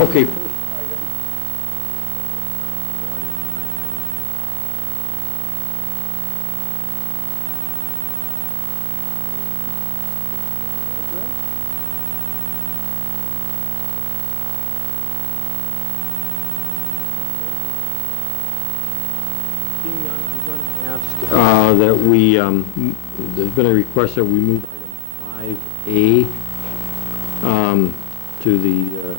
Okay. That we, there's been a request that we move item 5A to the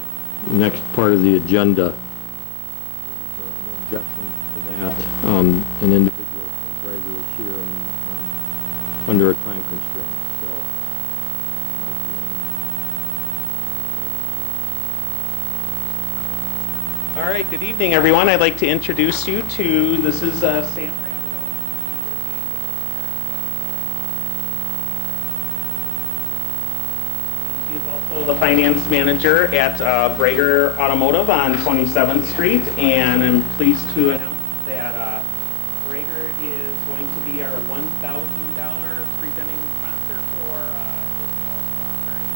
next part of the agenda. There's no objection to that. An individual from Greiser is here and under a time constraint. All right, good evening, everyone. I'd like to introduce you to, this is Sam. She is also the finance manager at Brager Automotive on 27th Street, and I'm pleased to announce that Brager is going to be our $1,000 presenting sponsor for this fall's block party.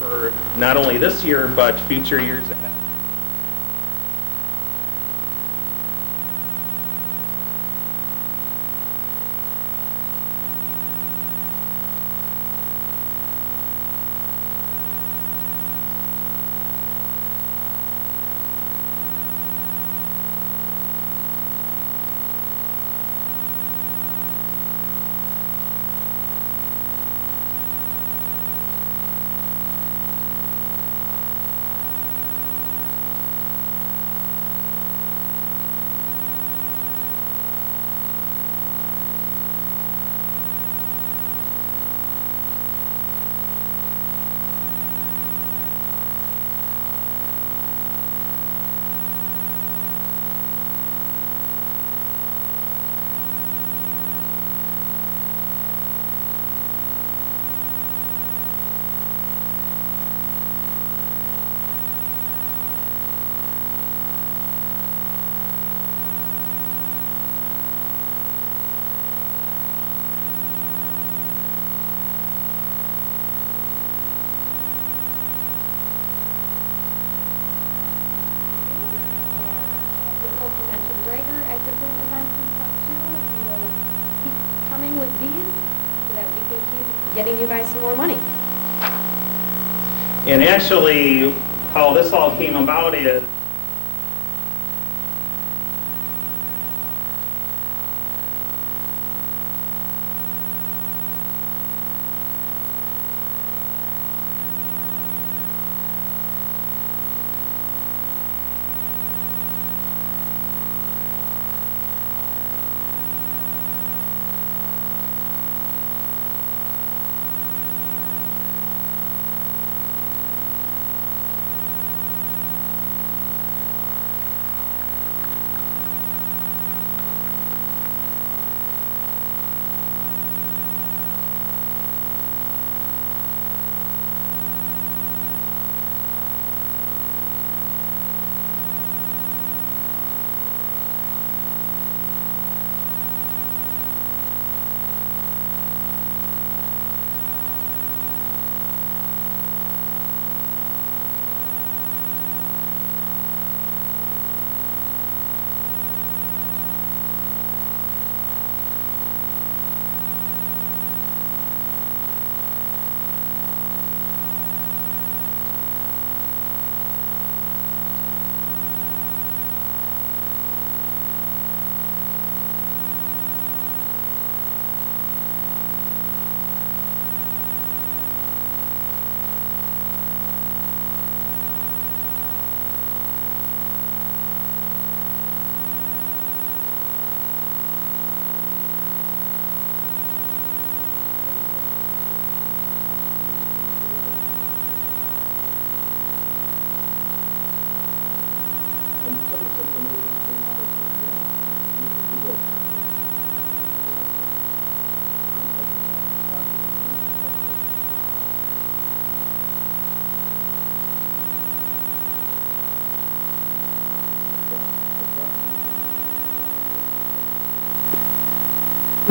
For not only this year, but future years ahead. Brager at different events and stuff too. We will keep coming with these so that we can keep getting you guys some more money. And actually, how this all came about is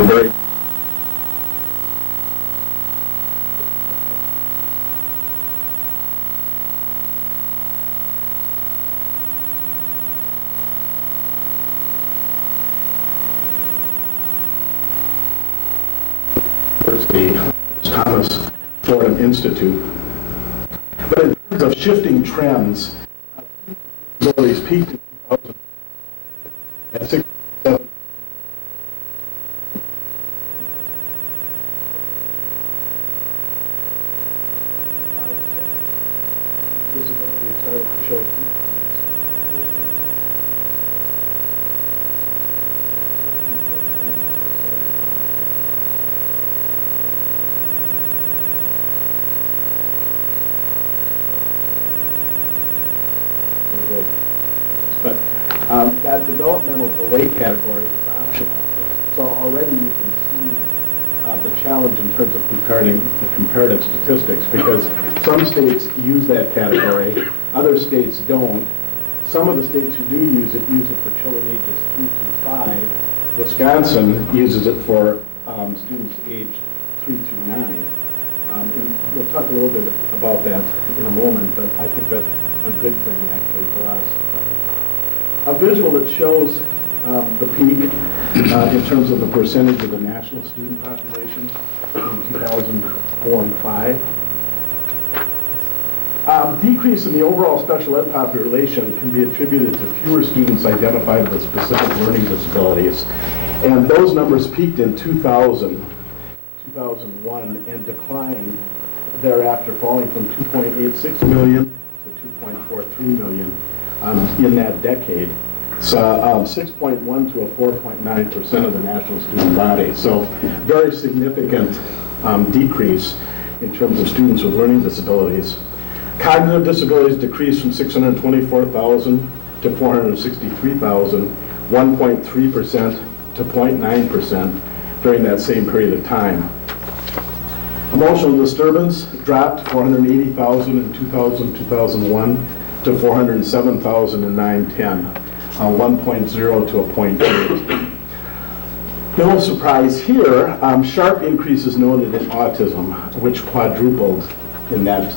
Very University, Thomas Fordham Institute. But in terms of shifting trends, disabilities peaked in 2000 at 67. Disability started to show a decrease. But that developmental delay category is optional. So already you can see the challenge in terms of comparative statistics, because some states use that category, other states don't. Some of the states who do use it for children ages 3 through 5. Wisconsin uses it for students aged 3 through 9. And we'll talk a little bit about that in a moment, but I think that's a good thing actually for us. A visual that shows the peak in terms of the percentage of the national student population in 2004 and 5. Decrease in the overall special ed population can be attributed to fewer students identified with specific learning disabilities. And those numbers peaked in 2000, 2001, and declined thereafter, falling from 2.86 million to 2.43 million in that decade. So 6.1 to a 4.9% of the national student body. So very significant decrease in terms of students with learning disabilities. Cognitive disabilities decreased from 624,000 to 463,000, 1.3% to 0.9% during that same period of time. Emotional disturbance dropped 480,000 in 2000, 2001 to 407,000 in 9-10, 1.0 to a 0.8. No surprise here, sharp increases noted in autism, which quadrupled in that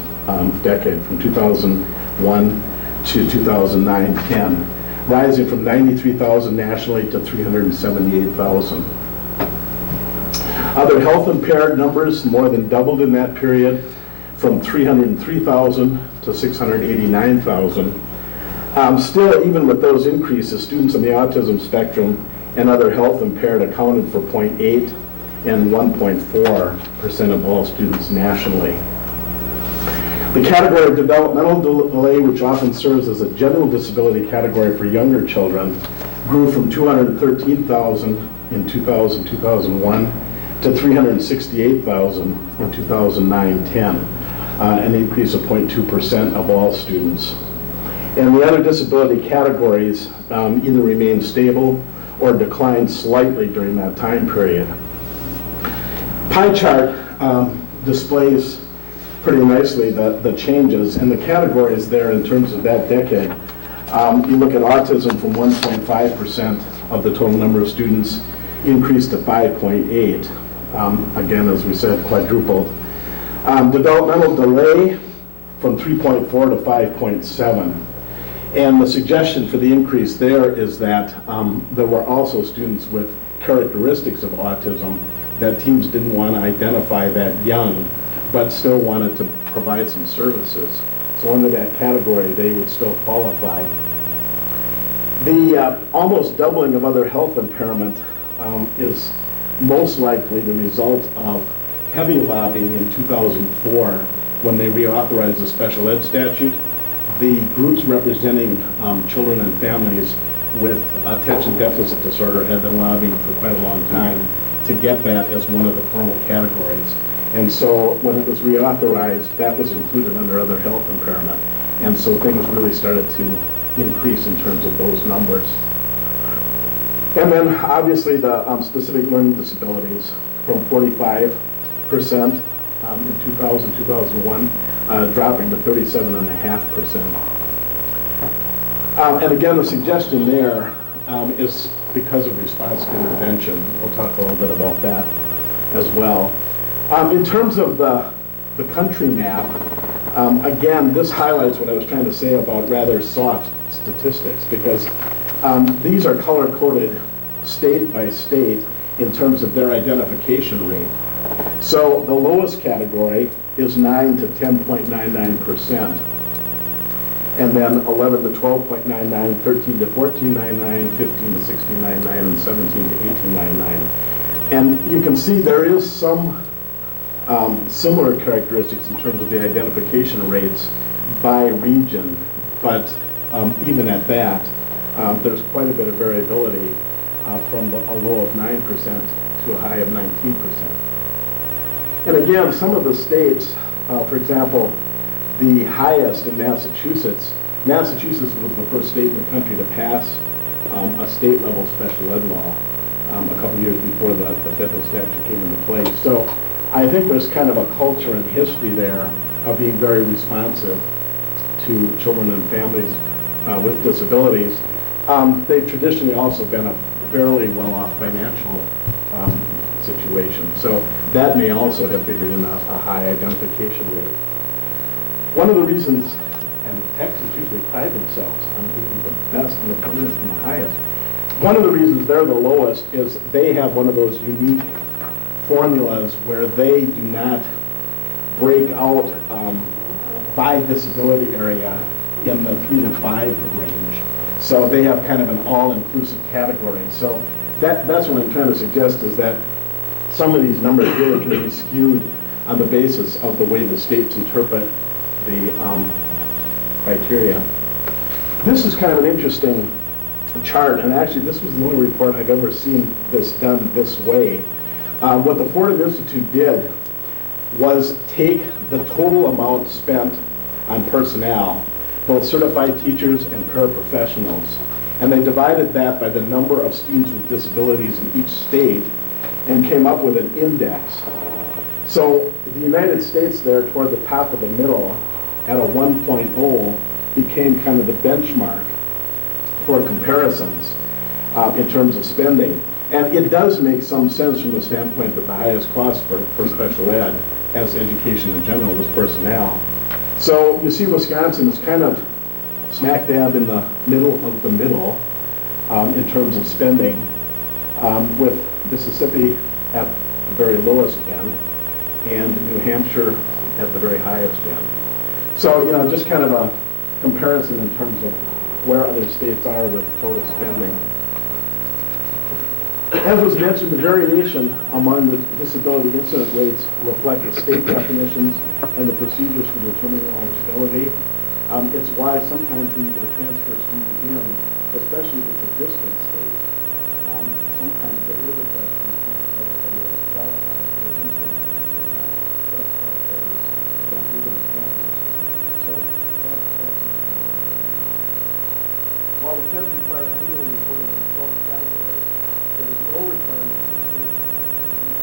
decade from 2001 to 2009-10, rising from 93,000 nationally to 378,000. Other health impaired numbers more than doubled in that period, from 303,000 to 689,000. Still, even with those increases, students on the autism spectrum and other health impaired accounted for 0.8 and 1.4% of all students nationally. The category of developmental delay, which often serves as a general disability category for younger children, grew from 213,000 in 2000, 2001 to 368,000 in 2009-10, an increase of 0.2% of all students. And the other disability categories either remained stable or declined slightly during that time period. Pie chart displays pretty nicely the changes and the categories there in terms of that decade. You look at autism from 1.5% of the total number of students increased to 5.8. Again, as we said, quadrupled. Developmental delay from 3.4 to 5.7. And the suggestion for the increase there is that there were also students with characteristics of autism that teams didn't want to identify that young, but still wanted to provide some services. So under that category, they would still qualify. The almost doubling of other health impairment is most likely the result of heavy lobbying in 2004 when they reauthorized the special ed statute. The groups representing children and families with attention deficit disorder had been lobbying for quite a long time to get that as one of the formal categories. And so when it was reauthorized, that was included under other health impairment. And so things really started to increase in terms of those numbers. And then obviously the specific learning disabilities from 45% in 2000, 2001, dropping to 37.5%. And again, the suggestion there is because of response to intervention. We'll talk a little bit about that as well. In terms of the country map, again, this highlights what I was trying to say about rather soft statistics, because these are color-coded state by state in terms of their identification rate. So the lowest category is 9 to 10.99%, and then 11 to 12.99, 13 to 14.99, 15 to 16.99, and 17 to 18.99. And you can see there is some similar characteristics in terms of the identification rates by region, but even at that, there's quite a bit of variability from a low of 9% to a high of 19%. And again, some of the states, for example, the highest in Massachusetts. Massachusetts was the first state in the country to pass a state-level special ed law a couple years before the federal statute came into place. So I think there's kind of a culture and history there of being very responsive to children and families with disabilities. They've traditionally also been a fairly well-off financial situation. So that may also have figured in a high identification rate. One of the reasons, and Texas usually pride themselves on being the best and the cleanest and the highest, one of the reasons they're the lowest is they have one of those unique formulas where they do not break out by disability area in the 3 to 5 range. So they have kind of an all-inclusive category. So that's what I'm trying to suggest, is that some of these numbers really can be skewed on the basis of the way the states interpret the criteria. This is kind of an interesting chart, and actually this was the only report I've ever seen this done this way. What the Fordham Institute did was take the total amount spent on personnel, both certified teachers and paraprofessionals, and they divided that by the number of students with disabilities in each state and came up with an index. So the United States there toward the top of the middle at a 1.0 became kind of the benchmark for comparisons in terms of spending. And it does make some sense from the standpoint that the highest cost for special ed, as education in general, is personnel. So you see Wisconsin is kind of smack dab in the middle of the middle in terms of spending, with Mississippi at the very lowest end and New Hampshire at the very highest end. So, you know, just kind of a comparison in terms of where other states are with total spending. As was mentioned, the variation among the disability incident rates reflect the state definitions and the procedures for determining eligibility. It's why sometimes when you get a transfer student in, especially if it's a distant state, sometimes there is a question in terms of whether they will qualify. Because some states actually have sub-categories that we don't have in Wisconsin. So that's while the feds require annual reporting in 12 categories, there is no requirement for states to meet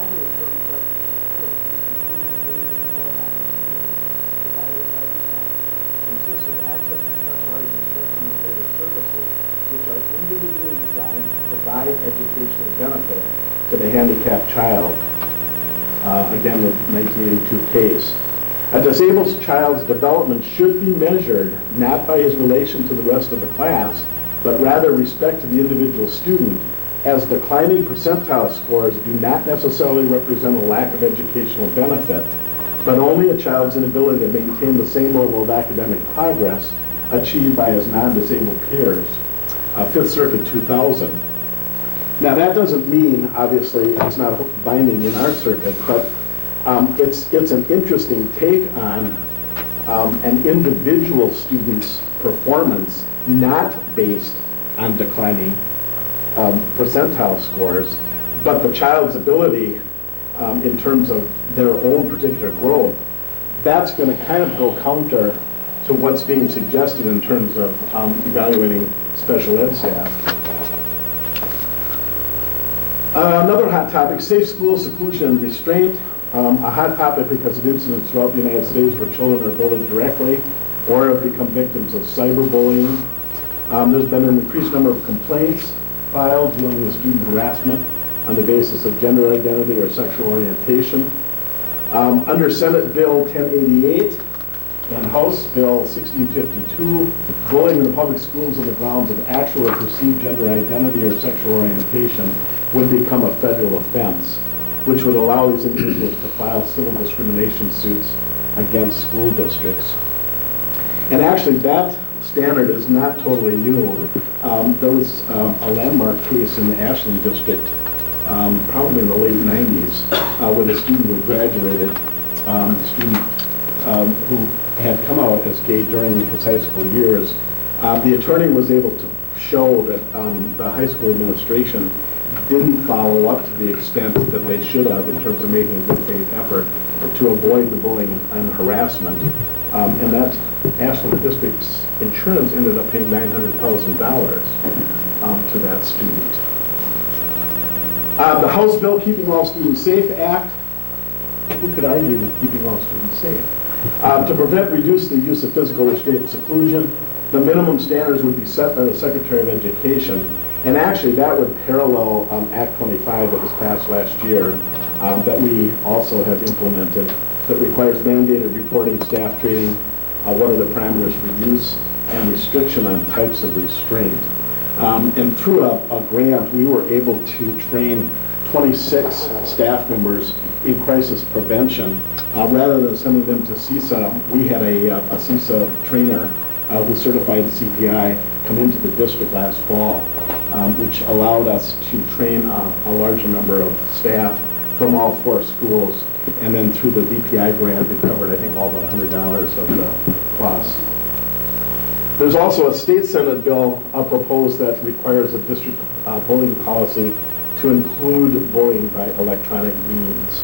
only affirms that provided by the Act consists of access to specialized instruction-related services which are individually designed to provide educational benefit to the handicapped child. Again, the 1982 case. A disabled child's development should be measured not by his relation to the rest of the class, but rather respect to the individual student, as declining percentile scores do not necessarily represent a lack of educational benefit, but only a child's inability to maintain the same level of academic progress achieved by his non-disabled peers. Fifth Circuit 2000. Now that doesn't mean, obviously, it's not binding in our circuit, but it's an interesting take on an individual student's performance not based on declining percentile scores, but the child's ability in terms of their own particular growth. That's going to kind of go counter to what's being suggested in terms of evaluating special ed staff. Another hot topic, safe schools, seclusion, and restraint. A hot topic because of incidents throughout the United States where children are bullied directly or have become victims of cyberbullying. There's been an increased number of complaints filed dealing with student harassment on the basis of gender identity or sexual orientation. Under Senate Bill 1088 and House Bill 1652, bullying in the public schools on the grounds of actual or perceived gender identity or sexual orientation would become a federal offense, which would allow these individuals to file civil discrimination suits against school districts. And actually, that standard is not totally new. There was a landmark case in the Ashland district, probably in the late 90s, with a student who had graduated, a student who had come out as gay during his high school years. The attorney was able to show that the high school administration didn't follow up to the extent that they should have in terms of making a good faith effort to avoid the bullying and harassment. And that Ashland District's insurance ended up paying $900,000 to that student. The House Bill Keeping All Students Safe Act, who could argue with keeping all students safe? To prevent, reduce the use of physical restraint and seclusion, the minimum standards would be set by the Secretary of Education. And actually, that would parallel Act 25 that was passed last year that we also have implemented that requires mandated reporting, staff training, what are the parameters for use, and restriction on types of restraint. And through a grant, we were able to train 26 staff members in crisis prevention. Rather than sending them to CISA, we had a CISA trainer who's certified in CPI come into the district last fall, which allowed us to train a larger number of staff from all 4 schools. And then through the DPI grant, it covered, I think, all but $100 of the cost. There's also a state Senate bill proposed that requires a district bullying policy to include bullying by electronic means.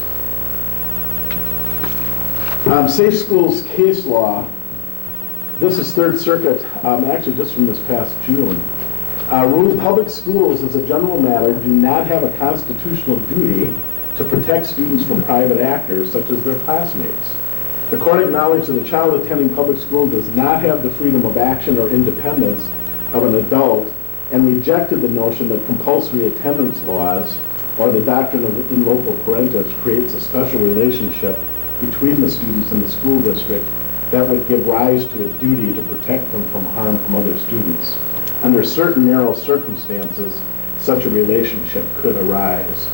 Safe Schools case law. This is Third Circuit, actually just from this past June. Ruled public schools, as a general matter, do not have a constitutional duty to protect students from private actors, such as their classmates. The court acknowledged that a child attending public school does not have the freedom of action or independence of an adult, and rejected the notion that compulsory attendance laws or the doctrine of in loco parentis creates a special relationship between the students and the school district that would give rise to a duty to protect them from harm from other students. Under certain narrow circumstances, such a relationship could arise.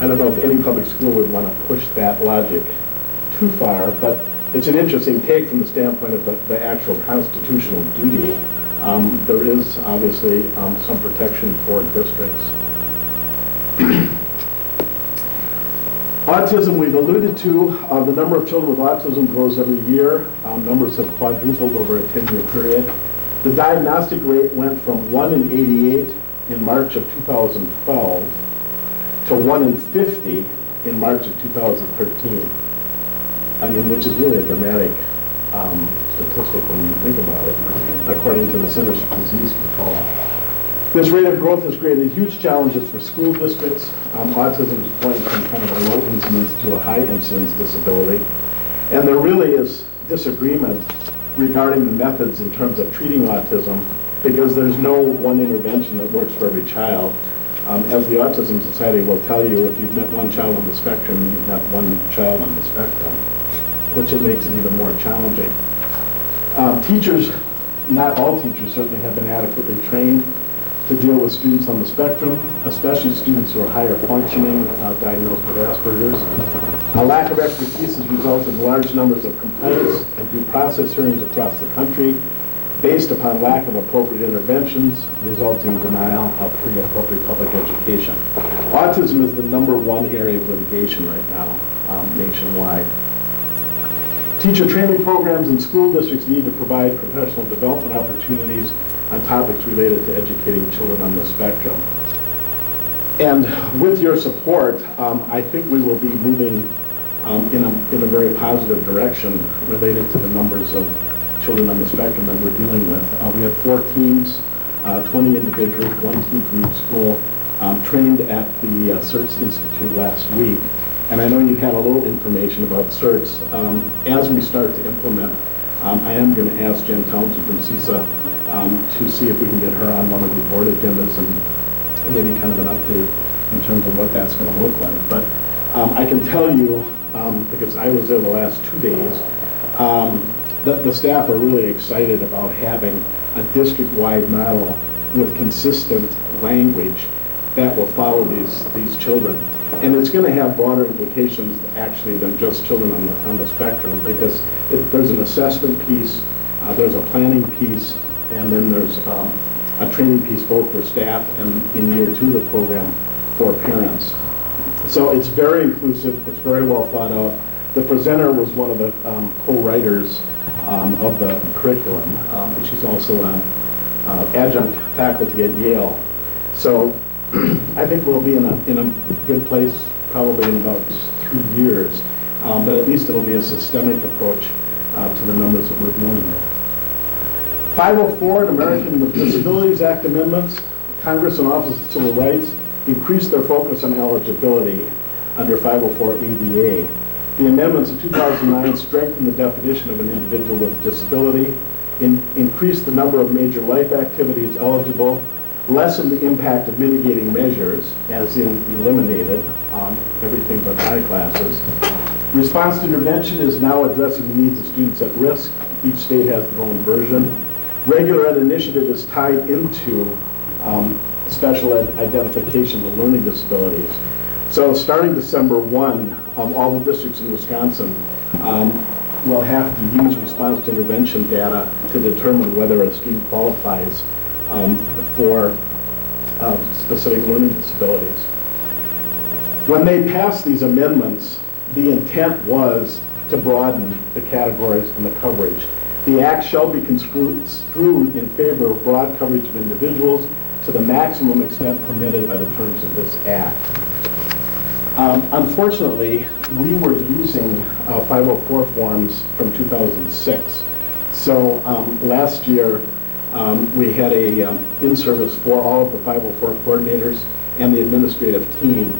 I don't know if any public school would want to push that logic too far, but it's an interesting take from the standpoint of the actual constitutional duty. There is obviously some protection for districts. Autism, we've alluded to. The number of children with autism grows every year. Numbers have quadrupled over a 10-year period. The diagnostic rate went from 1 in 88 in March of 2012 to 1 in 50 in March of 2013. I mean, which is really a dramatic statistic when you think about it, according to the Centers for Disease Control. This rate of growth has created huge challenges for school districts. Autism is going from kind of a low incidence to a high incidence disability. And there really is disagreement regarding the methods in terms of treating autism because there's no one intervention that works for every child. As the Autism Society will tell you, if you've met one child on the spectrum, you've met one child on the spectrum, which it makes it even more challenging. Teachers, not all teachers certainly have been adequately trained to deal with students on the spectrum, especially students who are higher functioning, diagnosed with Asperger's. A lack of expertise has resulted in large numbers of complaints and due process hearings across the country based upon lack of appropriate interventions, resulting in denial of free and appropriate public education. Autism is the #1 area of litigation right now, nationwide. Teacher training programs in school districts need to provide professional development opportunities on topics related to educating children on the spectrum. And with your support, I think we will be moving in a very positive direction related to the numbers of children on the spectrum that we're dealing with. We have 4 teams, 20 individuals, 1 team from each school, trained at the CERTS Institute last week. And I know you've had a little information about CERTS. As we start to implement, I am going to ask Jen Townsend from CISA to see if we can get her on one of the board agendas and give you kind of an update in terms of what that's going to look like. But I can tell you, because I was there the last 2 days, that the staff are really excited about having a district-wide model with consistent language that will follow these children. And it's going to have broader implications actually than just children on the spectrum, because there's an assessment piece, there's a planning piece, and then there's a training piece both for staff and in year 2 of the program for parents. So it's very inclusive, it's very well thought out. The presenter was one of the co-writers of the curriculum, and she's also an adjunct faculty at Yale. So I think we'll be in a good place probably in about 3 years, but at least it'll be a systemic approach to the numbers that we're dealing with. 504 and American with Disabilities Act amendments, Congress and Office of Civil Rights increased their focus on eligibility under 504 ADA. The amendments of 2009 strengthened the definition of an individual with disability, increased the number of major life activities eligible, lessened the impact of mitigating measures, as in eliminated everything but eyeglasses. Response to intervention is now addressing the needs of students at risk. Each state has their own version. Regular Ed initiative is tied into special ed identification of learning disabilities. So starting December 1, all the districts in Wisconsin will have to use response to intervention data to determine whether a student qualifies for specific learning disabilities. When they passed these amendments, the intent was to broaden the categories and the coverage. The act shall be construed in favor of broad coverage of individuals to the maximum extent permitted by the terms of this act. Unfortunately, we were using 504 forms from 2006. So last year, we had a in-service for all of the 504 coordinators and the administrative team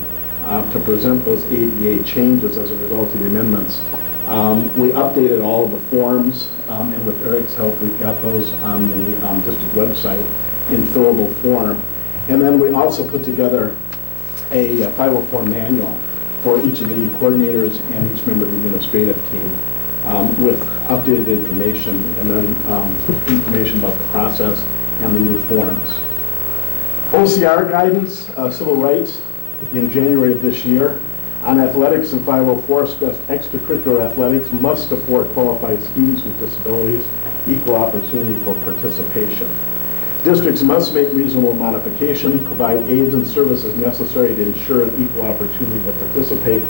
to present those ADA changes as a result of the amendments. We updated all of the forms, and with Eric's help, we've got those on the district website in fillable form. And then we also put together a 504 manual for each of the coordinators and each member of the administrative team with updated information and then information about the process and the new forms. OCR guidance, civil rights, in January of this year on athletics and 504 stressed extracurricular athletics must afford qualified students with disabilities equal opportunity for participation. Districts must make reasonable modification, provide aids and services necessary to ensure an equal opportunity to participate,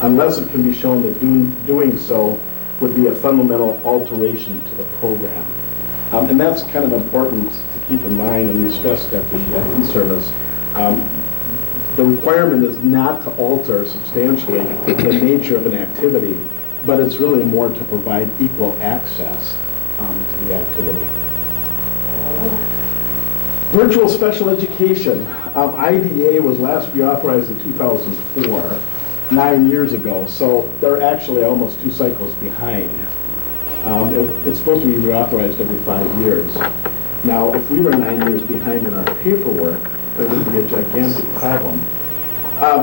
unless it can be shown that doing so would be a fundamental alteration to the program. And that's kind of important to keep in mind, and we stressed at the in-service. The requirement is not to alter substantially the nature of an activity, but it's really more to provide equal access to the activity. Virtual special education. IDA was last reauthorized in 2004, 9 years ago, so they're actually almost 2 cycles behind. It's supposed to be reauthorized every 5 years. Now, if we were 9 years behind in our paperwork, that would be a gigantic problem.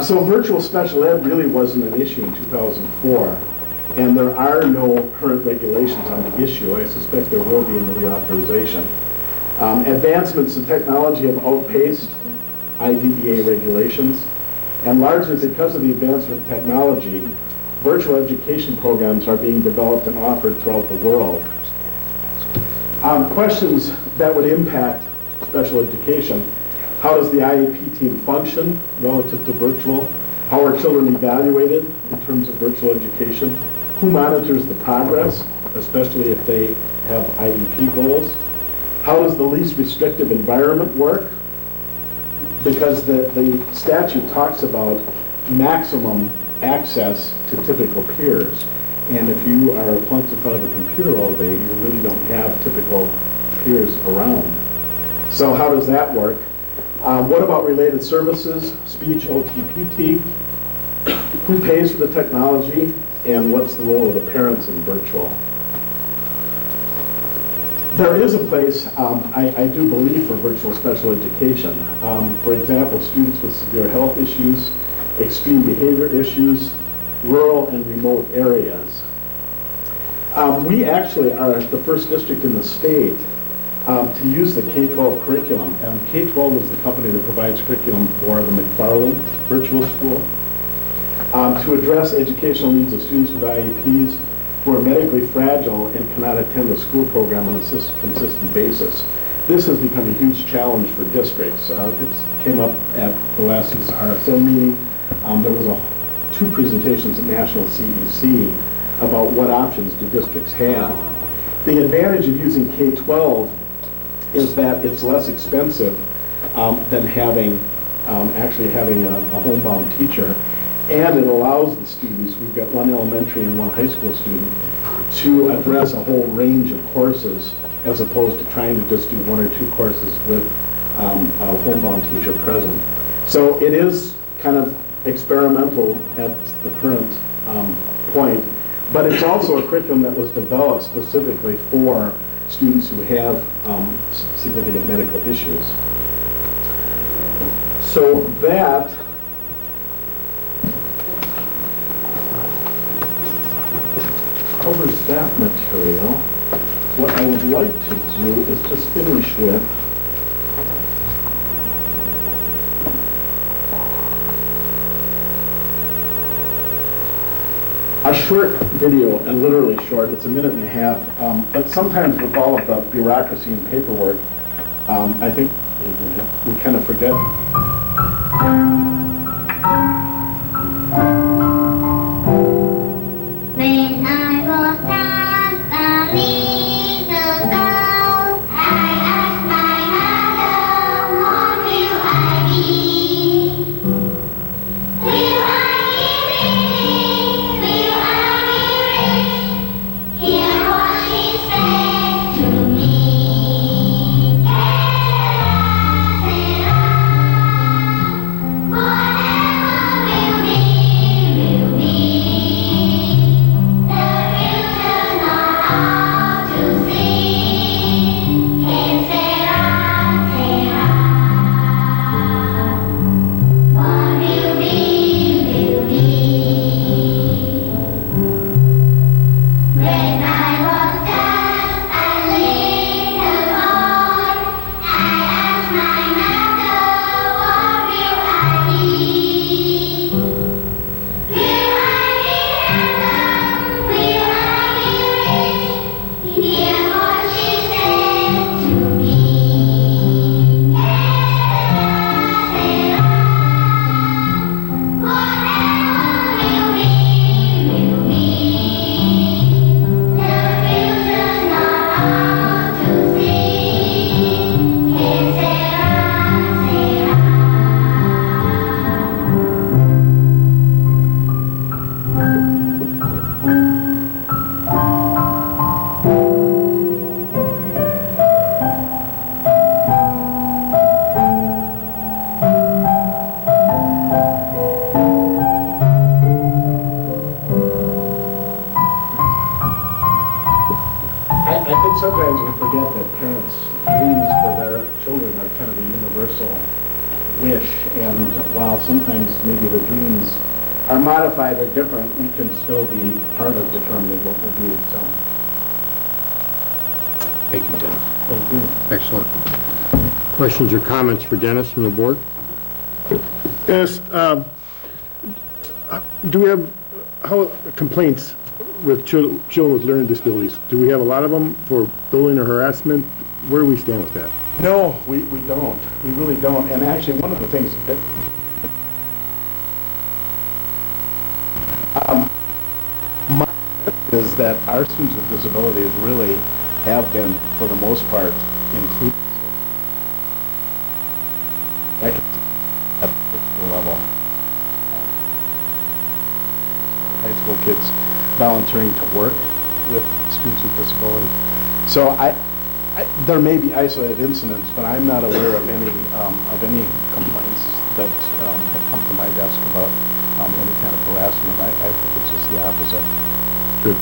So virtual special ed really wasn't an issue in 2004, and there are no current regulations on the issue. I suspect there will be in the reauthorization. Advancements in technology have outpaced IDEA regulations, and largely because of the advancement in technology, virtual education programs are being developed and offered throughout the world. Questions that would impact special education: how does the IEP team function relative to virtual? How are children evaluated in terms of virtual education? Who monitors the progress, especially if they have IEP goals? How does the least restrictive environment work? Because the statute talks about maximum access to typical peers. And if you are plunked in front of a computer all day, you really don't have typical peers around. So how does that work? What about related services, speech, OT, PT? Who pays for the technology? And what's the role of the parents in virtual? There is a place, I do believe, for virtual special education. For example, students with severe health issues, extreme behavior issues, rural and remote areas. We actually are the first district in the state to use the K-12 curriculum. And K-12 is the company that provides curriculum for the McFarland Virtual School to address educational needs of students with IEPs who are medically fragile and cannot attend a school program on a consistent basis. This has become a huge challenge for districts. It came up at the last RSN meeting. There was 2 presentations at National CEC about what options do districts have. The advantage of using K-12 is that it's less expensive than actually having a homebound teacher. And it allows the students, we've got 1 elementary and 1 high school student, to address a whole range of courses as opposed to trying to just do 1 or 2 courses with a homebound teacher present. So it is kind of experimental at the current point, but it's also a curriculum that was developed specifically for students who have significant medical issues. So that covers that material. What I would like to do is just finish with a short video, and literally short, it's 1.5 minutes, but sometimes with all of the bureaucracy and paperwork, I think we kind of forget. When I was just a little girl, I asked my mother, what will I be? Will I be pretty? Will I be rich? Hear what she said to me. Que sera, sometimes we forget that parents' dreams for their children are kind of a universal wish, and while sometimes maybe the dreams are modified or different, we can still be part of determining what will be. So, Thank you, Dennis. thank you. Excellent. Questions or comments for Dennis from the board? Dennis, do we have complaints with children with learning disabilities? Do we have a lot of them for bullying or harassment? Where do we stand with that? No, we don't. We really don't. And actually, one of the things that my sense is that our students with disabilities really have been, for the most part, included at the high school level. High school kids volunteering to work with students with disabilities. So there may be isolated incidents, but I'm not aware of any complaints that have come to my desk about any kind of harassment. I think it's just the opposite. Good.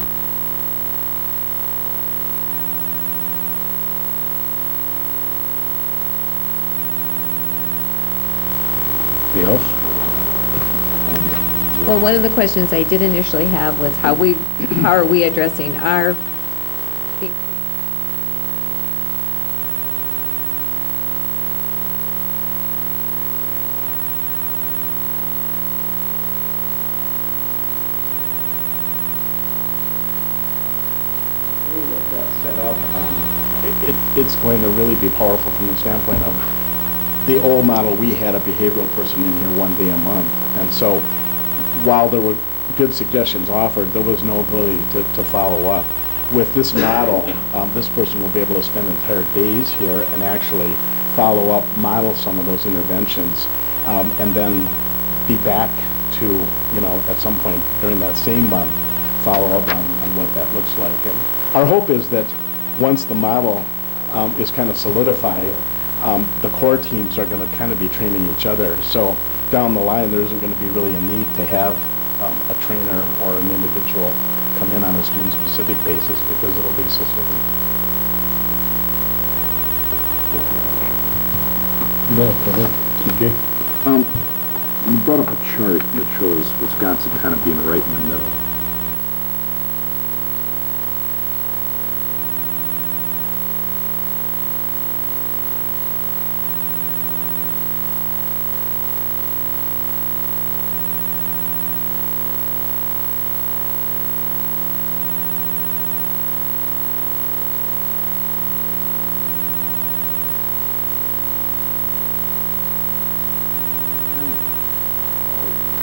Anything else? Well, one of the questions I did initially have was how are we addressing our Set up, it's going to really be powerful from the standpoint of the old model. We had a behavioral person in here one day a month, and so while there were good suggestions offered, there was no ability to follow up. With this model, this person will be able to spend entire days here and actually follow up, model some of those interventions, and then be back to, at some point during that same month, follow up on what that looks like. And our hope is that once the model is kind of solidified, the core teams are going to kind of be training each other. So down the line, there isn't going to be really a need to have a trainer or an individual come in on a student-specific basis because it'll be systemic. CJ? You brought up a chart that shows Wisconsin kind of being right in the middle.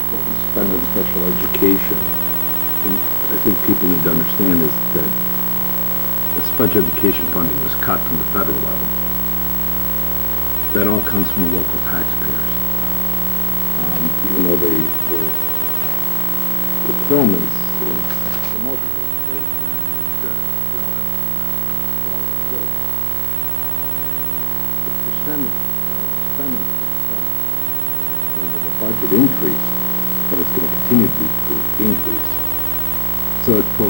What we spend on special education, and I think people need to understand is that the special education funding was cut from the federal level. That all comes from the local taxpayers. Even though the film is promoted in the state, it's good. We all have all the kids. The percentage of spending of the budget increase, but it's going to continue to increase. So for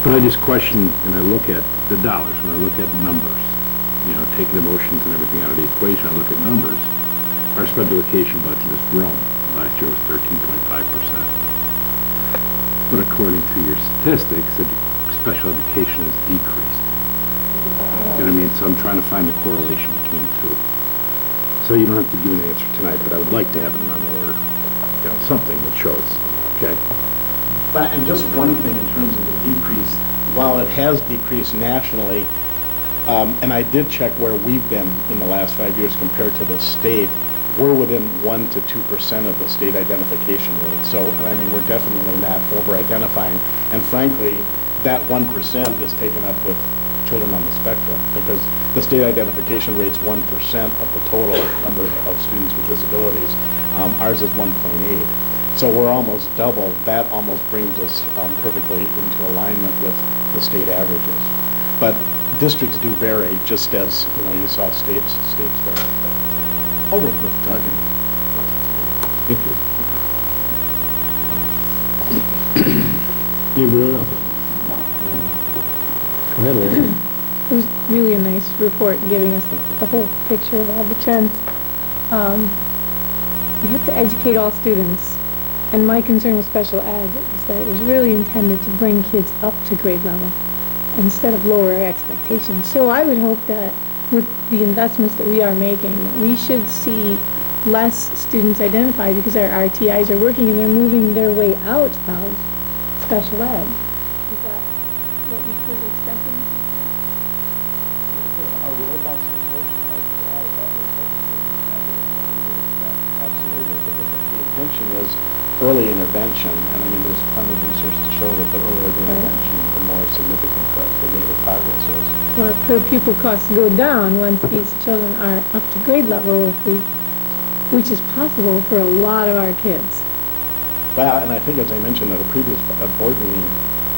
But I just question, and I look at the dollars, when I look at numbers, taking emotions and everything out of the equation, I look at numbers. Our special education budget has grown. Last year was 13.5%. But according to your statistics, special education has decreased. You know what I mean? So I'm trying to find the correlation between the two. So you don't have to give an answer tonight, but I would like to have a memo or something that shows, okay? But, and just one thing in terms of the decrease, while it has decreased nationally, and I did check where we've been in the last 5 years compared to the state, we're within 1 to 2% of the state identification rate. So, I mean, we're definitely not over-identifying. And frankly, that 1% is taken up with children on the spectrum, because the state identification rate's 1% of the total number of students with disabilities. Ours is 1.8. So we're almost double. That almost brings us perfectly into alignment with the state averages. But districts do vary, just as you saw states vary. But I'll work with Doug. Thank you. Anybody else? Go ahead, Lori. It was really a nice report giving us the whole picture of all the trends. We have to educate all students, and my concern with special ed is that it was really intended to bring kids up to grade level instead of lower expectations. So I would hope that with the investments that we are making, we should see less students identified because our RTIs are working and they're moving their way out of special ed. Is that what we could expect in the future? Absolutely, because the intention is early intervention, and I mean, there's plenty of research to show that the earlier the intervention, the more significant the rate of progress is. So our per pupil costs go down once these children are up to grade level, which is possible for a lot of our kids. Well, and I think, as I mentioned at a previous board meeting,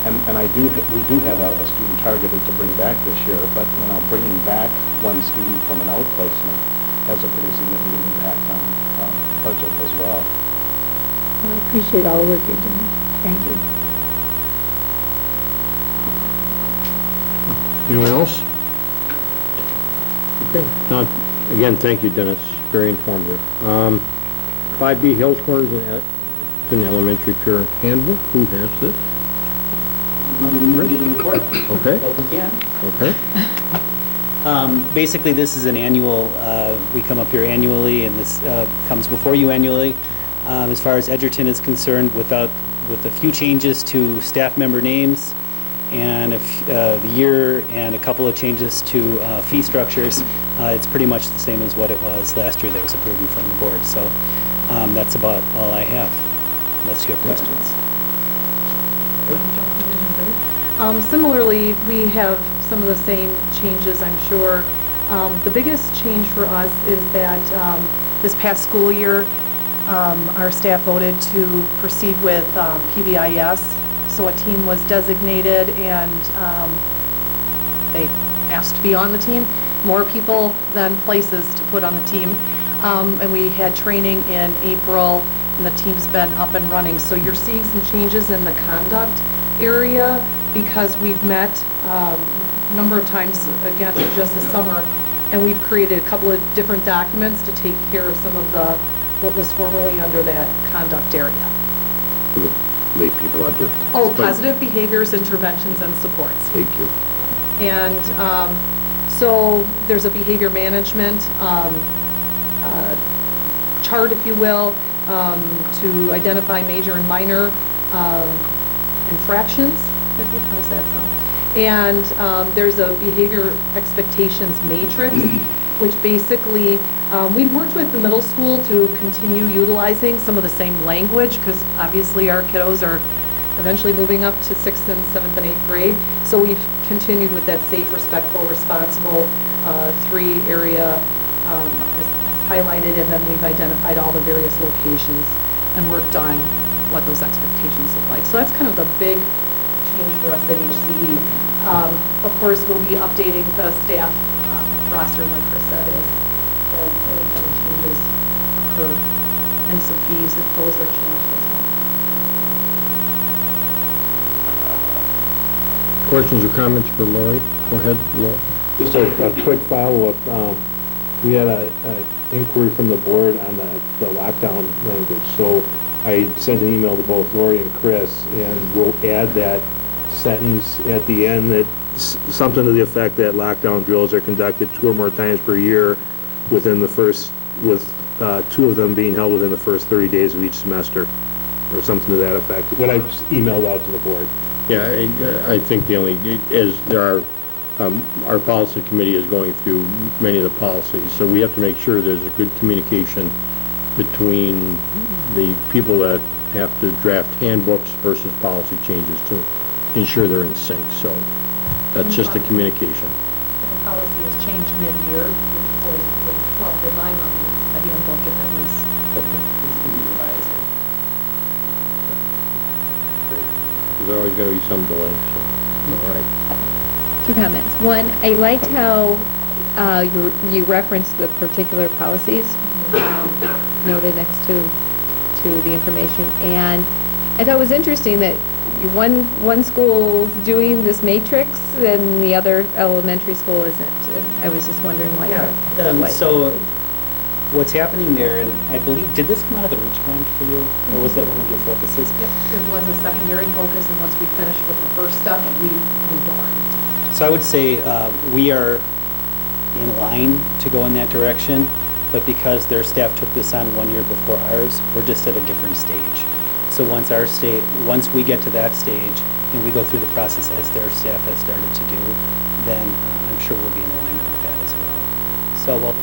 and we do have a student targeted to bring back this year, but bringing back one student from an outplacement has a pretty significant impact on budget as well. I appreciate all the work you're doing. Thank you. Anyone else? Okay. Now, again, thank you, Dennis. Very informative. 5B Hills Corners and Elementary Parent Handbook. Who has this? Okay. Okay. Basically, this is an annual, we come up here annually, and this comes before you annually. As far as Edgerton is concerned, with a few changes to staff member names and the year and a couple of changes to fee structures, it's pretty much the same as what it was last year that was approved in front of the board. So that's about all I have, unless you have questions. Similarly, we have some of the same changes, I'm sure. The biggest change for us is that this past school year, our staff voted to proceed with PBIS. So a team was designated and they asked to be on the team. More people than places to put on the team. And we had training in April and the team's been up and running. So you're seeing some changes in the conduct area because we've met a number of times, again, just this summer, and we've created a couple of different documents to take care of some of what was formerly under that conduct area. Lay people out there. Oh, positive behaviors, interventions, and supports. Thank you. And so there's a behavior management chart, if you will, to identify major and minor infractions. How's that sound? And there's a behavior expectations matrix, which basically we've worked with the middle school to continue utilizing some of the same language because obviously our kiddos are eventually moving up to 6th and 7th and 8th grade. So we've continued with that safe, respectful, responsible 3 area is highlighted, and then we've identified all the various locations and worked on what those expectations look like. So that's kind of the big change for us at HCE. Of course, we'll be updating the staff roster, like Chris said, as any kind of changes occur, and some fees if those are changed as well. Questions or comments for Lori? Go ahead, Lori. Just a quick follow-up. We had an inquiry from the board on the lockdown language. So I sent an email to both Lori and Chris, and we'll add that sentence at the end that something to the effect that lockdown drills are conducted 2 or more times per year within the first, with 2 of them being held within the first 30 days of each semester, or something to that effect. What I emailed out to the board. Yeah, I think the only, as there are, our policy committee is going through many of the policies, so we have to make sure there's a good communication between the people that have to draft handbooks versus policy changes to ensure they're in sync. So That's just a communication. If a policy has changed mid-year, you always would, well, rely on the handbook if it was. These can be revised. Great. There's always gonna be some delay, so, all right. Two comments. One, I liked how you referenced the particular policies noted next to the information. And I thought it was interesting that one school's doing this matrix and the other elementary school isn't. And I was just wondering why. So what's happening there, and I believe, did this come out of the reach grant for you, or was that one of your focuses? Yep, it was a secondary focus, and once we finished with the first step, we moved on. So I would say we are in line to go in that direction, but because their staff took this on 1 year before ours, we're just at a different stage. So once we get to that stage and we go through the process as their staff has started to do, then I'm sure we'll be in alignment with that as well. So while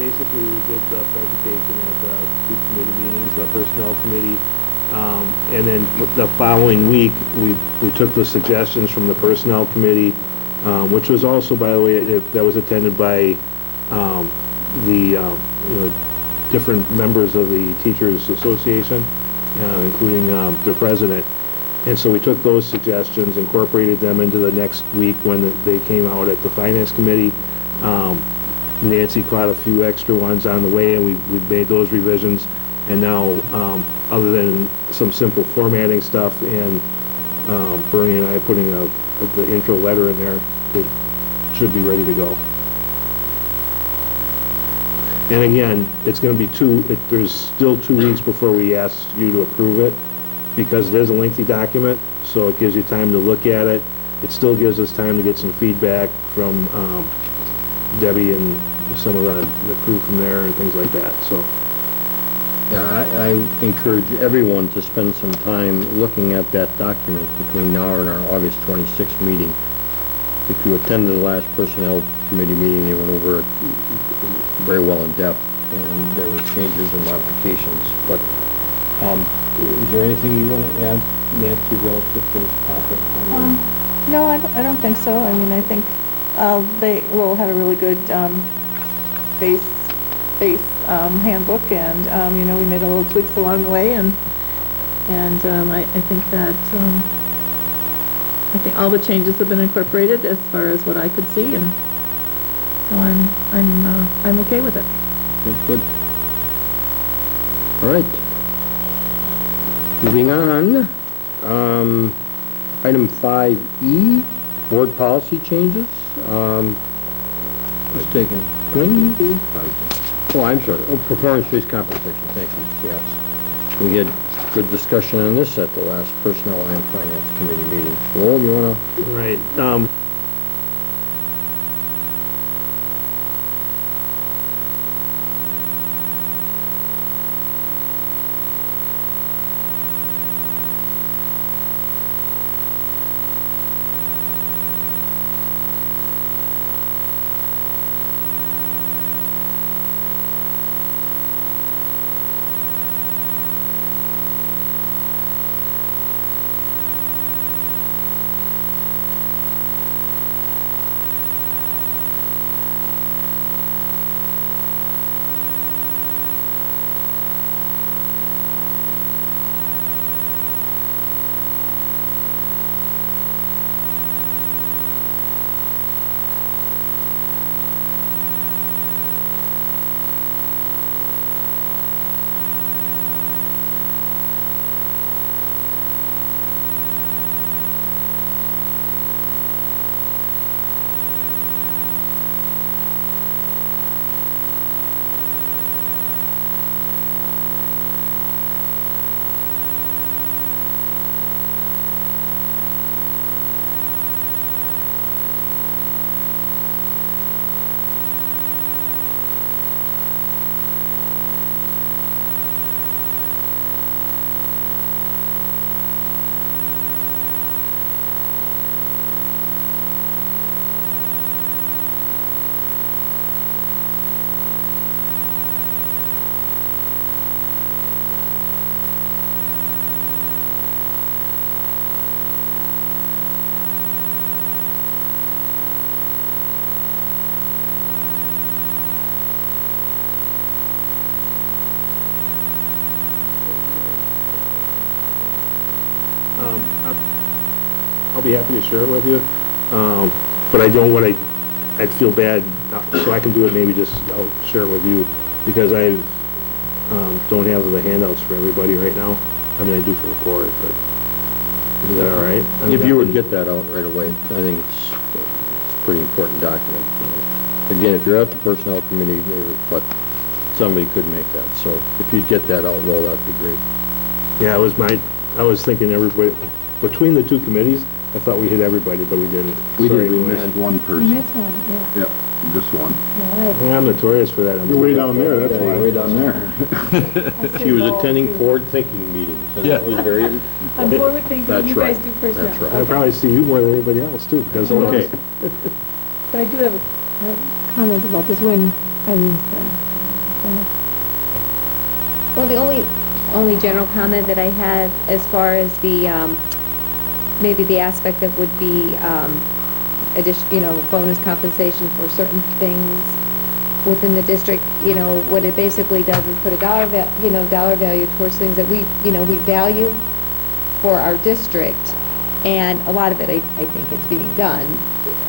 Basically, we did the presentation at the two committee meetings, the personnel committee. And then the following week, we took the suggestions from the personnel committee, which was also, by the way, that was attended by different members of the Teachers Association, including the president. And so we took those suggestions, incorporated them into the next week when they came out at the finance committee. Nancy caught a few extra ones on the way, and we made those revisions. And now, other than some simple formatting stuff and Bernie and I putting the intro letter in there, it should be ready to go. And again, it's going to be there's still 2 weeks before we ask you to approve it, because it is a lengthy document, so it gives you time to look at it. It still gives us time to get some feedback from Debbie and some of the crew from there and things like that, so. Yeah, I encourage everyone to spend some time looking at that document between now and our August 26th meeting. If you attended the last personnel committee meeting, they went over it very well in depth, and there were changes and modifications. But is there anything you want to add, Nancy, relative to this topic? No, I don't think so. I mean, I think they will have a really good base handbook, and we made a little tweaks along the way, and I think that I think all the changes have been incorporated as far as what I could see, and so I'm okay with it. Okay, good. All right. Moving on. Item 5E, board policy changes. Who's taking? Wendy? Oh, I'm sorry. Oh, performance-based compensation. Thank you. Yes. We had good discussion on this at the last Personnel and Finance Committee meeting. Lowell, you want to? Right. I'll be happy to share it with you. But I don't, I'd feel bad, so I can do it, maybe just, I'll share it with you, because I don't have the handouts for everybody right now. I mean, I do for the board, but is that all right? I mean, If you would I get that out right away, I think it's a pretty important document. Again, if you're at the personnel committee, but somebody could make that, so if you'd get that out, Lowell, that'd be great. Yeah, I was thinking everybody, between the two committees, I thought we hit everybody, but we didn't. We Sorry, did, we Luann. missed one You person. missed one, yeah. Yep, just one. Yeah, Yeah, I'm notorious for that. You're way down there, that's Yeah, why. way down there. I She was said, "Oh, attending dude." forward-thinking meetings, and Yeah. that was very, I'm forward thinking, That's you guys right. do personnel. That's right. I probably see you more than anybody else, too, because okay. But I do have a comment about this when Eileen's done. Well, the only general comment that I have as far as the, maybe the aspect that would be, bonus compensation for certain things within the district, what it basically does is put a dollar value towards things that we value for our district. And a lot of it, I think is being done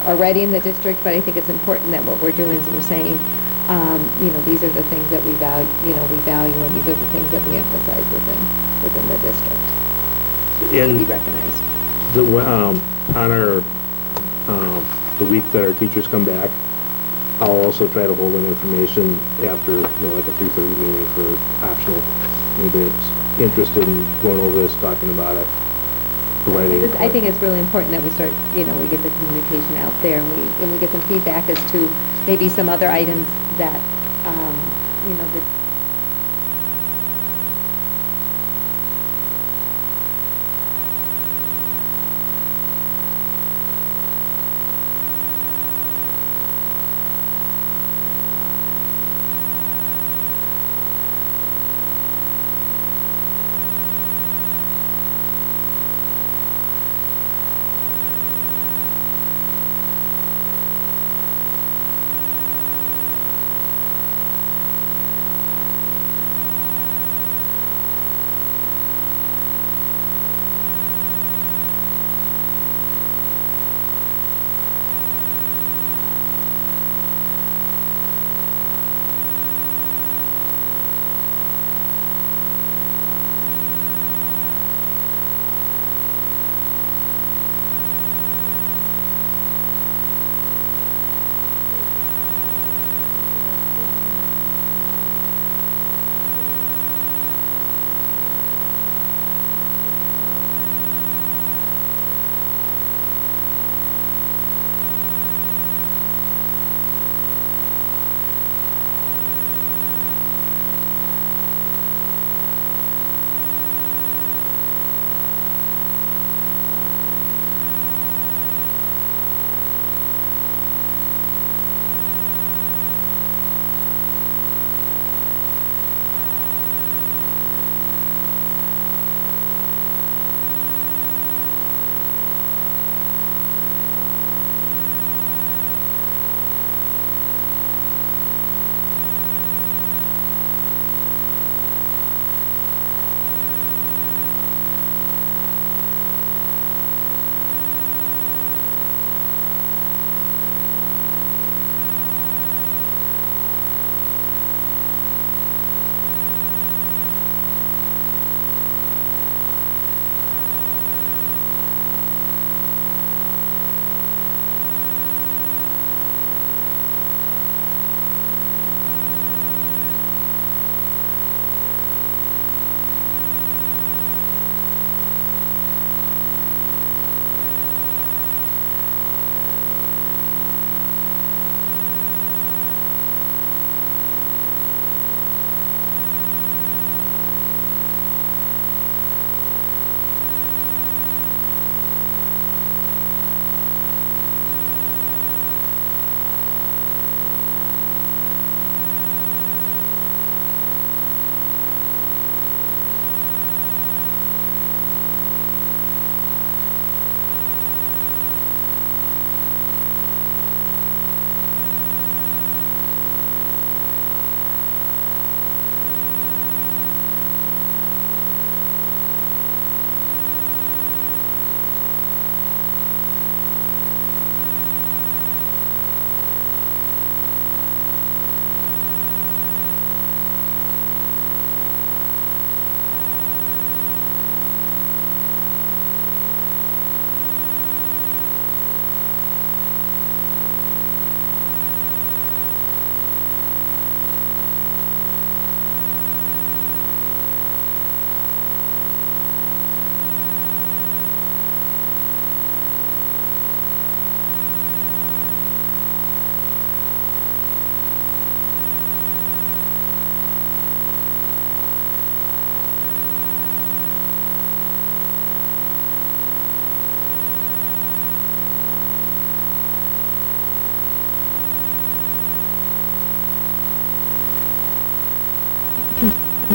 already in the district, but I think it's important that what we're doing is we're saying, these are the things that we value, and these are the things that we emphasize within the district. To be recognized. on our, the week that our teachers come back, I'll also try to hold in information after, like a 3:30 meeting for optional, anybody that's interested in going over this, talking about it, providing. I think it's really important that we start, we get the communication out there, and we get some feedback as to maybe some other items that, that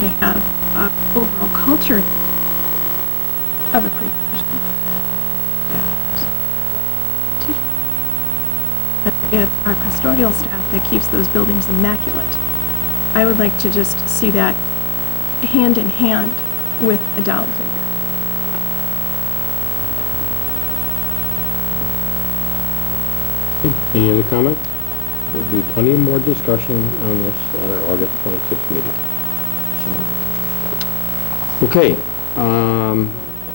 to have an overall culture of appreciation. But it's our custodial staff that keeps those buildings immaculate. I would like to just see that hand in hand with a dollar figure. Any other comments? There'll be plenty more discussion on this at our August 26th meeting. So, okay,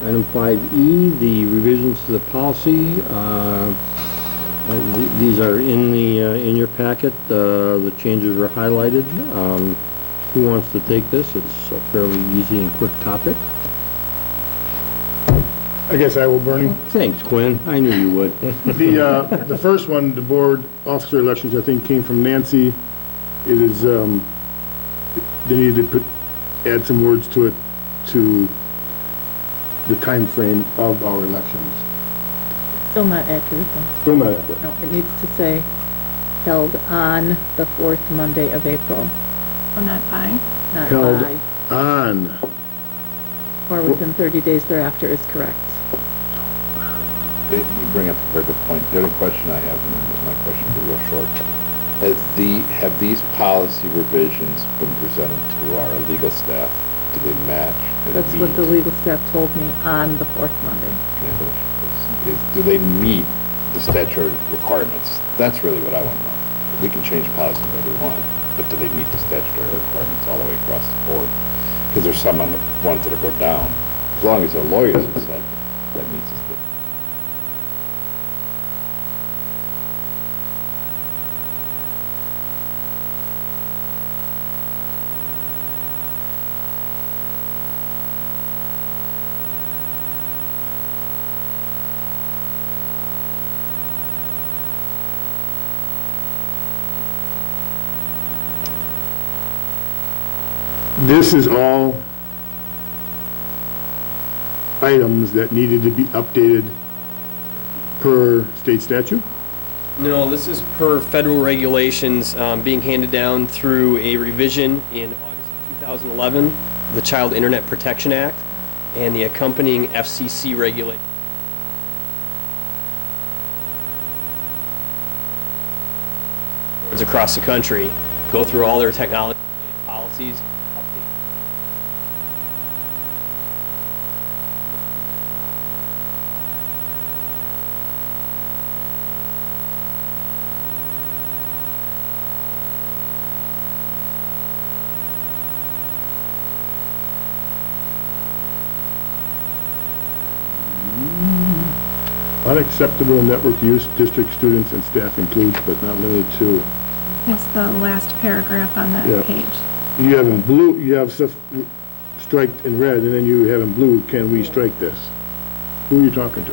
item 5E, the revisions to the policy. These are in in your packet. The changes were highlighted. Who wants to take this? It's a fairly easy and quick topic. I guess I will, Bernie. Thanks, Quinn. I knew you would. The first one, the board officer elections, I think came from Nancy. It is, they needed to add some words to it, to the time frame of our elections. Still not accurate, though. Still not accurate. No, it needs to say held on the fourth Monday of April, Or not by. not Held by, on. or within 30 days thereafter is correct. You bring up a very good point. The other question I have, and then my question will be real short, have these policy revisions been presented to our legal staff? Do they match? and That's what meet- the legal staff told me on the fourth Monday. Can I finish, please? Do they meet the statutory requirements? That's really what I want to know. We can change policy whenever we want, but do they meet the statutory requirements all the way across the board? Because there's some on the ones that are go down. As long as the lawyers have said that meets the This is all items that needed to be updated per state statute? No, this is per federal regulations being handed down through a revision in August of 2011, the Child Internet Protection Act, and the accompanying FCC regulation. Across the country, go through all their technology policies, update. Unacceptable network use, district students and staff includes but not limited to. It's the last paragraph on that Yeah. page. You have in blue, you have stuff striked in red, and then you have in blue, can we strike this? Who are you talking to?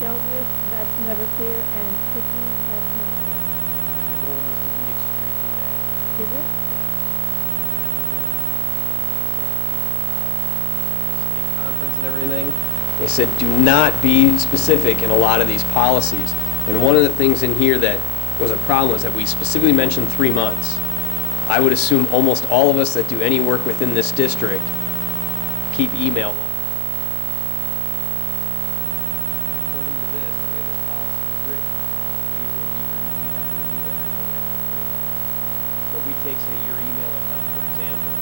Dealt with, that's never clear, and picky, that's not clear. The goal is to be extremely vague. Is it? State conference and everything. They said, do not be specific in a lot of these policies. And one of the things in here that was a problem is that we specifically mentioned 3 months. I would assume almost all of us that do any work within this district keep email. According to this, the way this policy is written, we have to remove everything after 3 months. So if we take, say, your email account, for example,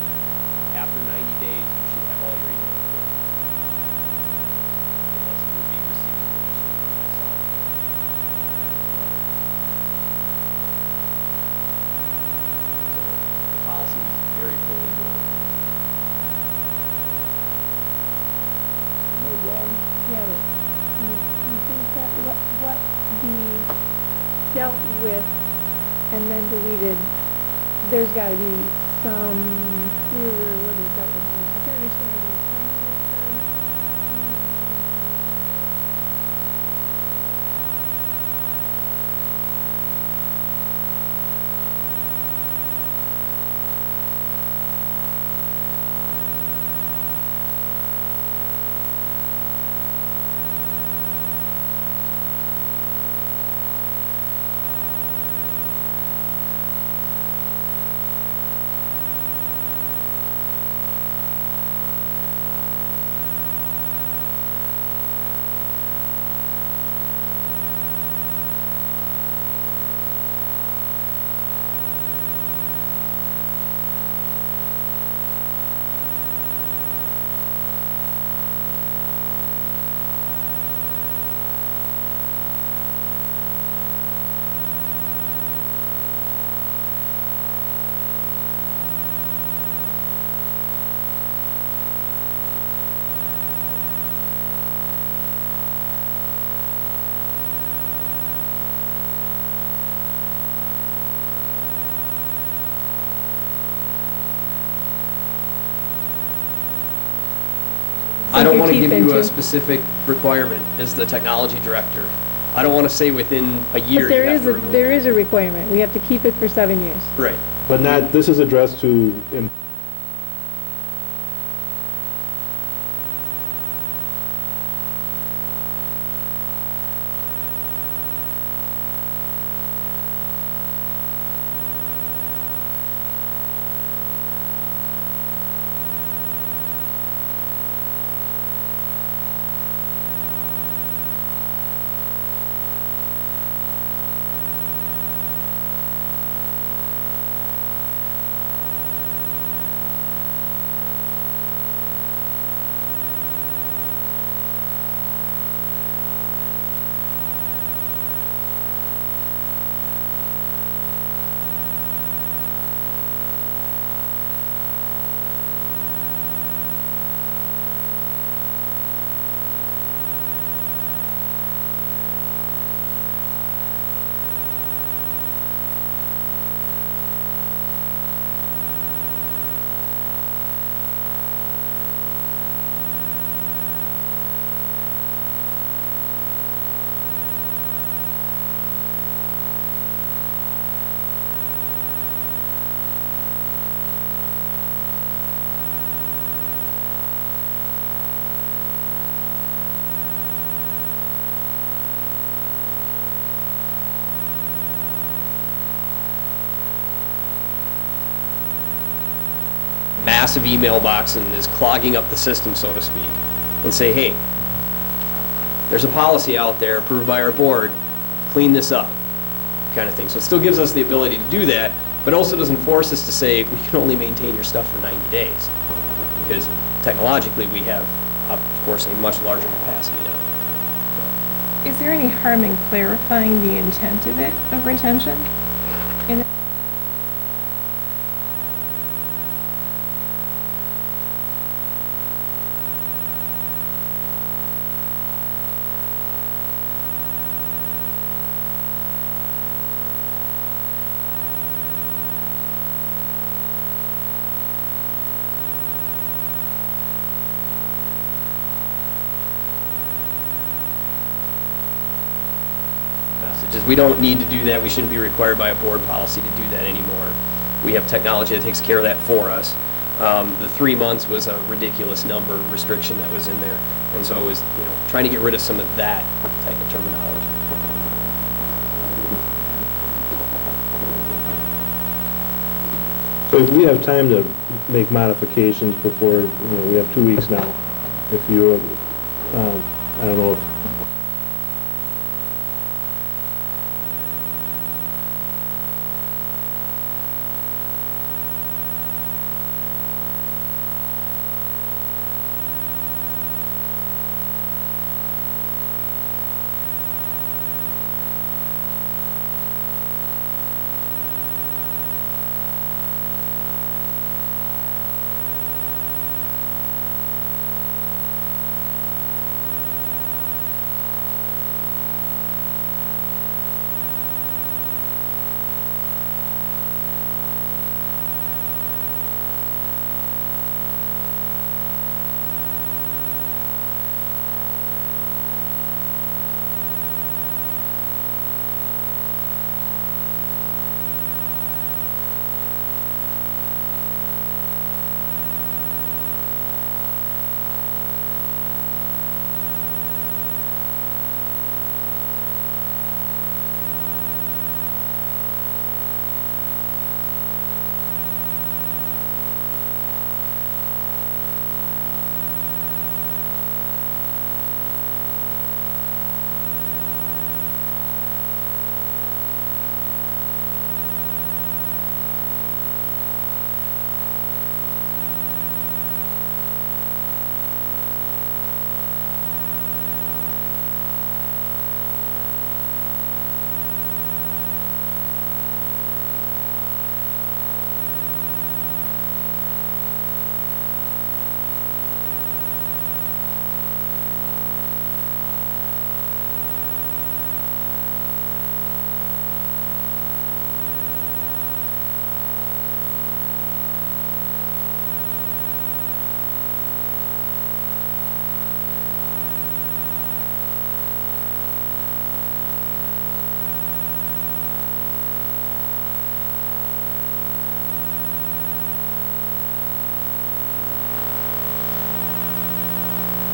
after 90 days, you should have all your email cleared. Unless you would be receiving permission from myself. So the policy is very poorly worded. Am I wrong? Yeah, but you think that what the dealt with and then deleted, there's gotta be some clearer what is dealt with. I can understand you're trying to I don't want to Sink your give teeth you a into. specific requirement as the technology director. I don't want to say within a year But you have to remove it. there is a requirement. We have to keep it for 7 years. Right. But not, this is addressed to massive email box and is clogging up the system, so to speak, and say, hey, there's a policy out there approved by our board, clean this up, kind of thing. So it still gives us the ability to do that, but also doesn't force us to say, we can only maintain your stuff for 90 days. Because technologically, we have, of course, a much larger capacity now. Is there any harm in clarifying the intent of it, of retention? In Messages. We don't need to do that. We shouldn't be required by a board policy to do that anymore. We have technology that takes care of that for us. The 3 months was a ridiculous number restriction that was in there. And so it was, trying to get rid of some of that type of terminology. So we have time to make modifications before, we have 2 weeks now. If you, I don't know if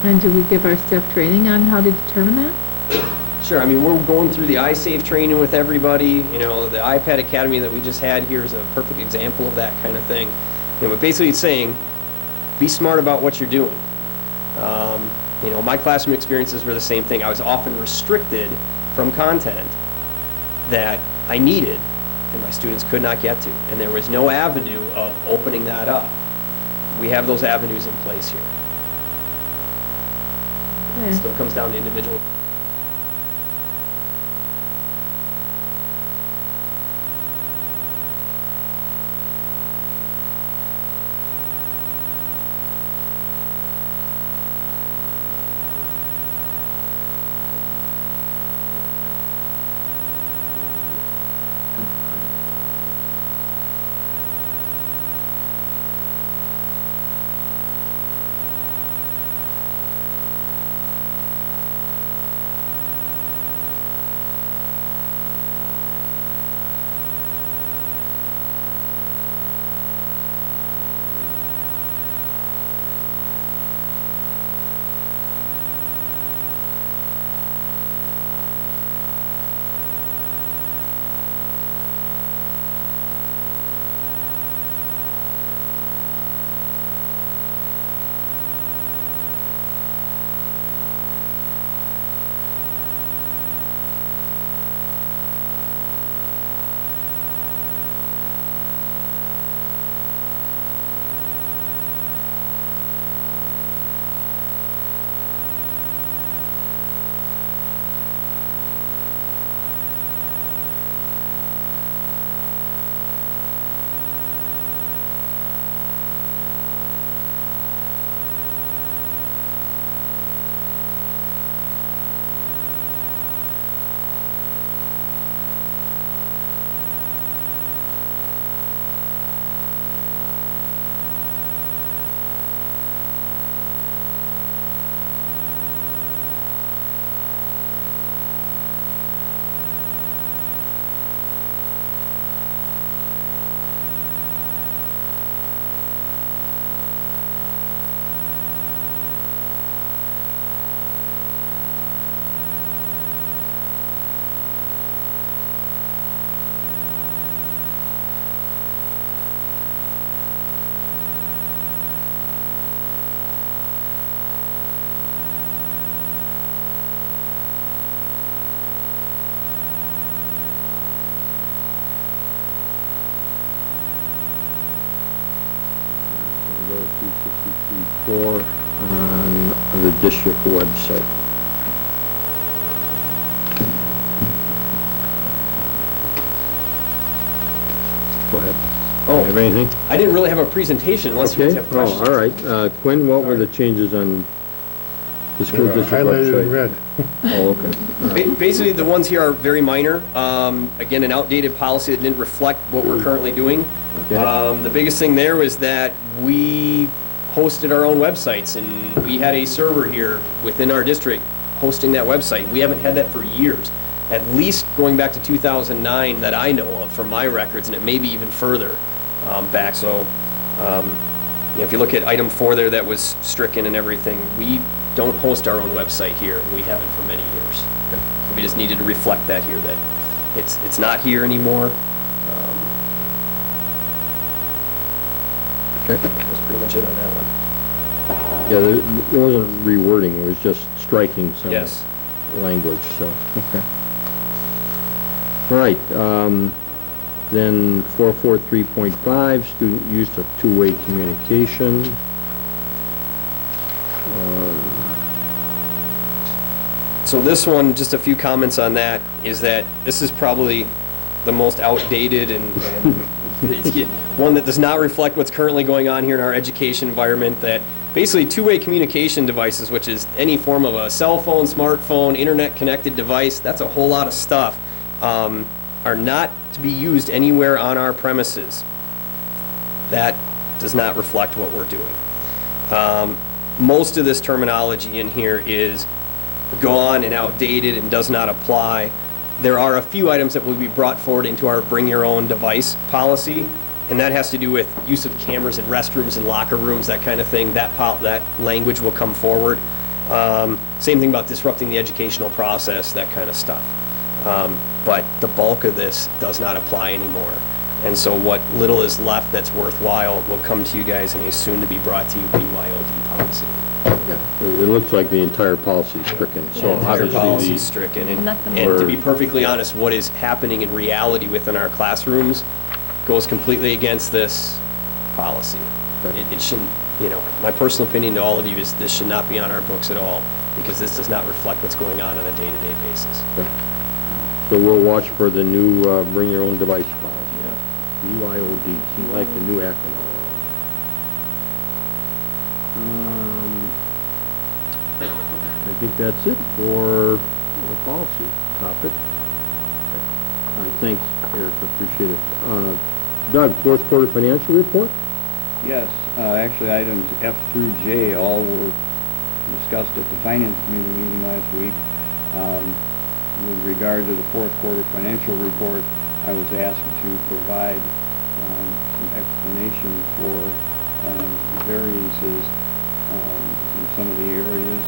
And do we give our staff training on how to determine that? Sure, I mean, we're going through the iSafe training with everybody. The iPad Academy that we just had here is a perfect example of that kind of thing. But basically it's saying, be smart about what you're doing. My classroom experiences were the same thing. I was often restricted from content that I needed and my students could not get to. And there was no avenue of opening that up. We have those avenues in place here. It still comes down to individual. go to 363.4 on the district website. Go ahead. Oh. You have anything? I didn't really have a presentation unless you guys Okay, have questions. all right. Quinn, what were the changes on the school district website? Highlighted in red. Oh, okay. Basically, the ones here are very minor. Again, an outdated policy that didn't reflect what we're currently doing. Okay. The biggest thing there was that we hosted our own websites, and we had a server here within our district hosting that website. We haven't had that for years, at least going back to 2009 that I know of from my records, and it may be even further back. So, if you look at item 4 there that was stricken and everything, we don't host our own website here, and we haven't for many years. We just needed to reflect that here, that it's not here anymore. Okay. That's pretty much it on that one. Yeah, there wasn't rewording, it was just striking some Yes. language, so, okay. All right, then 443.5, student use of two-way communication. So this one, just a few comments on that, is that this is probably the most outdated and one that does not reflect what's currently going on here in our education environment, that basically two-way communication devices, which is any form of a cell phone, smartphone, internet-connected device, that's a whole lot of stuff, are not to be used anywhere on our premises. That does not reflect what we're doing. Most of this terminology in here is gone and outdated and does not apply. There are a few items that will be brought forward into our bring your own device policy, and that has to do with use of cameras in restrooms and locker rooms, that kind of thing. That language will come forward. Same thing about disrupting the educational process, that kind of stuff. But the bulk of this does not apply anymore. And so what little is left that's worthwhile will come to you guys in a soon-to-be-brought-to-you BYOD policy. Yeah, it looks like the entire policy is stricken, so Entire obviously policy the... is stricken, and Nothing to be perfectly honest, what is happening in reality within our classrooms goes completely against this policy. Okay. It shouldn't, my personal opinion to all of you is this should not be on our books at all, because this does not reflect what's going on a day-to-day basis. Okay. So we'll watch for the new bring your own device policy. BYOD, seems like the new acronym. I think that's it for the policy topic. All right, thanks, Eric, appreciate it. Doug, fourth quarter financial report? Yes, actually items F through J all were discussed at the Finance Committee meeting last week. With regard to the fourth quarter financial report, I was asked to provide some explanation for variances in some of the areas.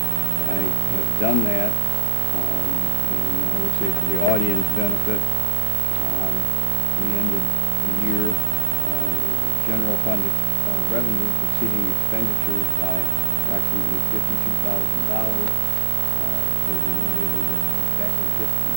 I have done that, and I would say for the audience benefit, we ended the year with general fund revenues exceeding expenditures by approximately $52,000. So we weren't able to exactly hit the